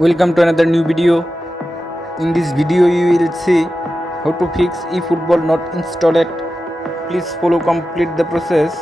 Welcome to another new video. In this video you will see how to fix eFootball not installed. Please follow complete the process.